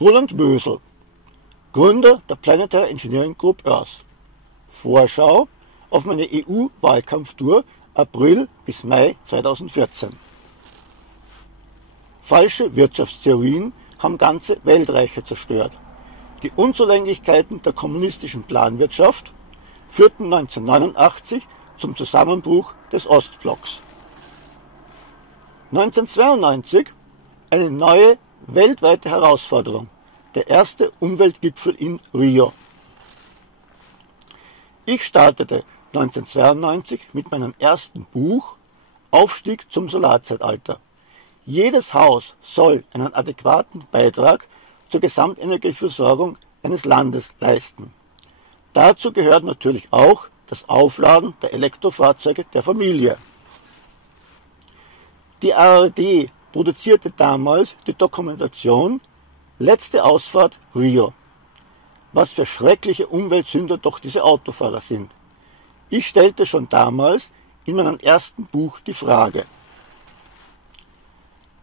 Roland Mösel, Gründer der Planetary Engineering Group Earth. Vorschau auf meine EU-Wahlkampftour April bis Mai 2014. Falsche Wirtschaftstheorien haben ganze Weltreiche zerstört. Die Unzulänglichkeiten der kommunistischen Planwirtschaft führten 1989 zum Zusammenbruch des Ostblocks. 1992 eine neue weltweite Herausforderung, der erste Umweltgipfel in Rio. Ich startete 1992 mit meinem ersten Buch Aufstieg zum Solarzeitalter. Jedes Haus soll einen adäquaten Beitrag zur Gesamtenergieversorgung eines Landes leisten. Dazu gehört natürlich auch das Aufladen der Elektrofahrzeuge der Familie. Die ARD produzierte damals die Dokumentation Letzte Ausfahrt Rio. Was für schreckliche Umweltsünder doch diese Autofahrer sind. Ich stellte schon damals in meinem ersten Buch die Frage: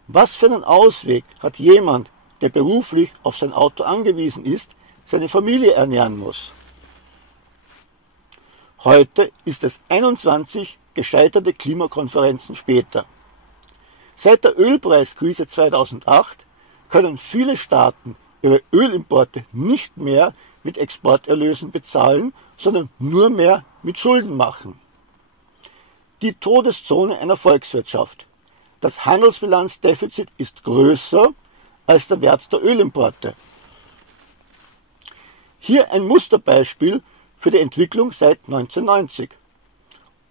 Was für einen Ausweg hat jemand, der beruflich auf sein Auto angewiesen ist, seine Familie ernähren muss? Heute ist es 21 gescheiterte Klimakonferenzen später. Seit der Ölpreiskrise 2008 können viele Staaten ihre Ölimporte nicht mehr mit Exporterlösen bezahlen, sondern nur mehr mit Schulden machen. Die Todeszone einer Volkswirtschaft. Das Handelsbilanzdefizit ist größer als der Wert der Ölimporte. Hier ein Musterbeispiel für die Entwicklung seit 1990.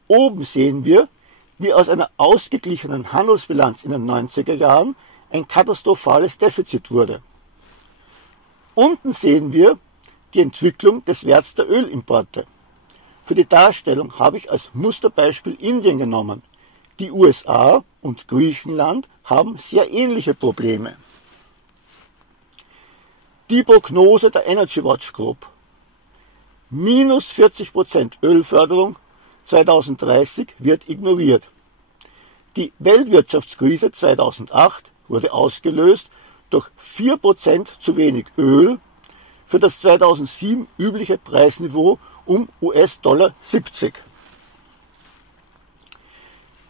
Oben sehen wir, wie aus einer ausgeglichenen Handelsbilanz in den 90er Jahren ein katastrophales Defizit wurde. Unten sehen wir die Entwicklung des Werts der Ölimporte. Für die Darstellung habe ich als Musterbeispiel Indien genommen. Die USA und Griechenland haben sehr ähnliche Probleme. Die Prognose der Energy Watch Group. Minus 40% Ölförderung 2030 wird ignoriert. Die Weltwirtschaftskrise 2008 wurde ausgelöst durch 4% zu wenig Öl für das 2007 übliche Preisniveau um US-Dollar 70.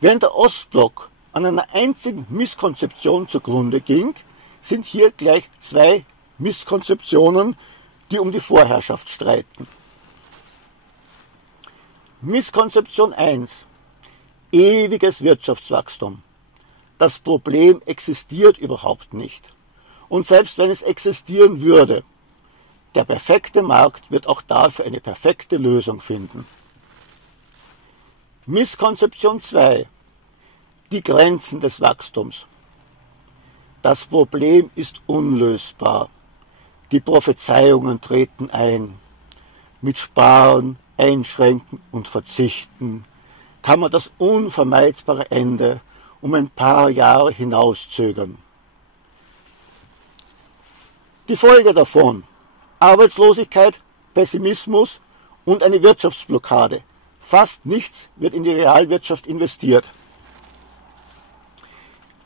Während der Ostblock an einer einzigen Misskonzeption zugrunde ging, sind hier gleich zwei Misskonzeptionen, die um die Vorherrschaft streiten. Misskonzeption 1. Ewiges Wirtschaftswachstum. Das Problem existiert überhaupt nicht. Und selbst wenn es existieren würde, der perfekte Markt wird auch dafür eine perfekte Lösung finden. Misskonzeption 2. Die Grenzen des Wachstums. Das Problem ist unlösbar. Die Prophezeiungen treten ein. Mit Sparen, Einschränken und Verzichten kann man das unvermeidbare Ende um ein paar Jahre hinauszögern. Die Folge davon: Arbeitslosigkeit, Pessimismus und eine Wirtschaftsblockade. Fast nichts wird in die Realwirtschaft investiert.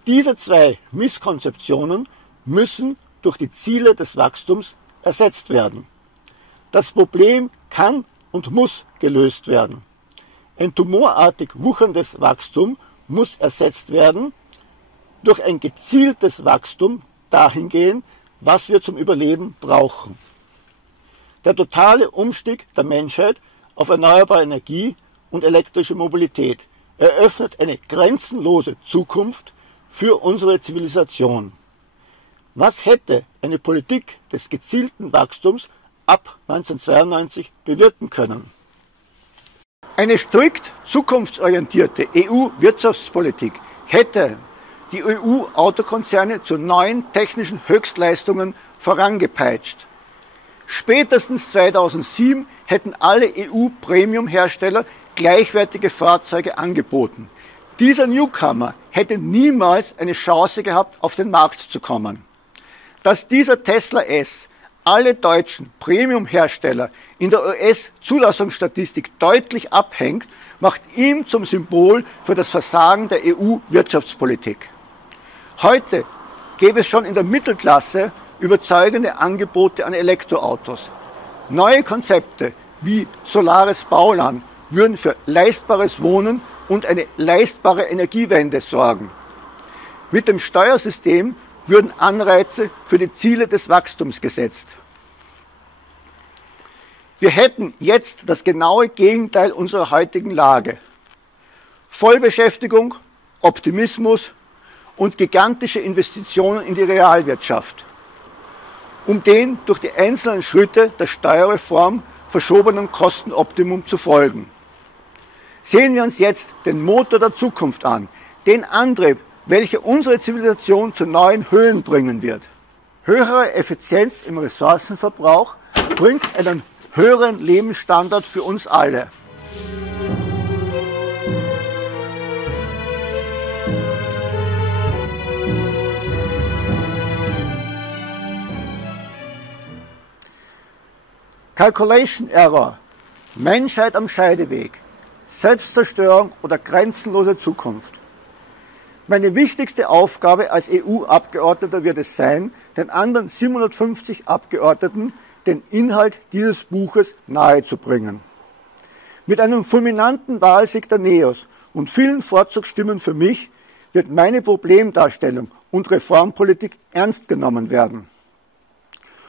Diese zwei Misskonzeptionen müssen durch die Ziele des Wachstums ersetzt werden. Das Problem kann und muss gelöst werden. Ein tumorartig wucherndes Wachstum muss ersetzt werden durch ein gezieltes Wachstum dahingehend, was wir zum Überleben brauchen. Der totale Umstieg der Menschheit auf erneuerbare Energie und elektrische Mobilität eröffnet eine grenzenlose Zukunft für unsere Zivilisation. Was hätte eine Politik des gezielten Wachstums ab 1992 bewirken können? Eine strikt zukunftsorientierte EU-Wirtschaftspolitik hätte die EU-Autokonzerne zu neuen technischen Höchstleistungen vorangepeitscht. Spätestens 2007 hätten alle EU-Premium-Hersteller gleichwertige Fahrzeuge angeboten. Dieser Newcomer hätte niemals eine Chance gehabt, auf den Markt zu kommen. Dass dieser Tesla S alle deutschen Premium-Hersteller in der US-Zulassungsstatistik deutlich abhängt, macht ihn zum Symbol für das Versagen der EU-Wirtschaftspolitik. Heute gäbe es schon in der Mittelklasse überzeugende Angebote an Elektroautos. Neue Konzepte wie solares Bauland würden für leistbares Wohnen und eine leistbare Energiewende sorgen. Mit dem Steuersystem würden Anreize für die Ziele des Wachstums gesetzt. Wir hätten jetzt das genaue Gegenteil unserer heutigen Lage. Vollbeschäftigung, Optimismus und gigantische Investitionen in die Realwirtschaft, um den durch die einzelnen Schritte der Steuerreform verschobenen Kostenoptimum zu folgen. Sehen wir uns jetzt den Motor der Zukunft an, den Antrieb, welcher unsere Zivilisation zu neuen Höhen bringen wird. Höhere Effizienz im Ressourcenverbrauch bringt einen höheren Lebensstandard für uns alle. Calculation Error, Menschheit am Scheideweg, Selbstzerstörung oder grenzenlose Zukunft. Meine wichtigste Aufgabe als EU-Abgeordneter wird es sein, den anderen 750 Abgeordneten den Inhalt dieses Buches nahezubringen. Mit einem fulminanten Wahlsieg der NEOS und vielen Vorzugsstimmen für mich wird meine Problemdarstellung und Reformpolitik ernst genommen werden.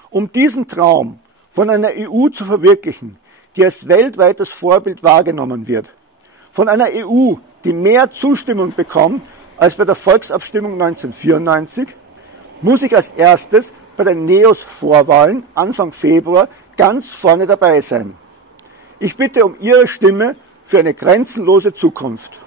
Um diesen Traum von einer EU zu verwirklichen, die als weltweites Vorbild wahrgenommen wird, von einer EU, die mehr Zustimmung bekommt als bei der Volksabstimmung 1994, muss ich als erstes bei den NEOS-Vorwahlen Anfang Februar ganz vorne dabei sein. Ich bitte um Ihre Stimme für eine grenzenlose Zukunft.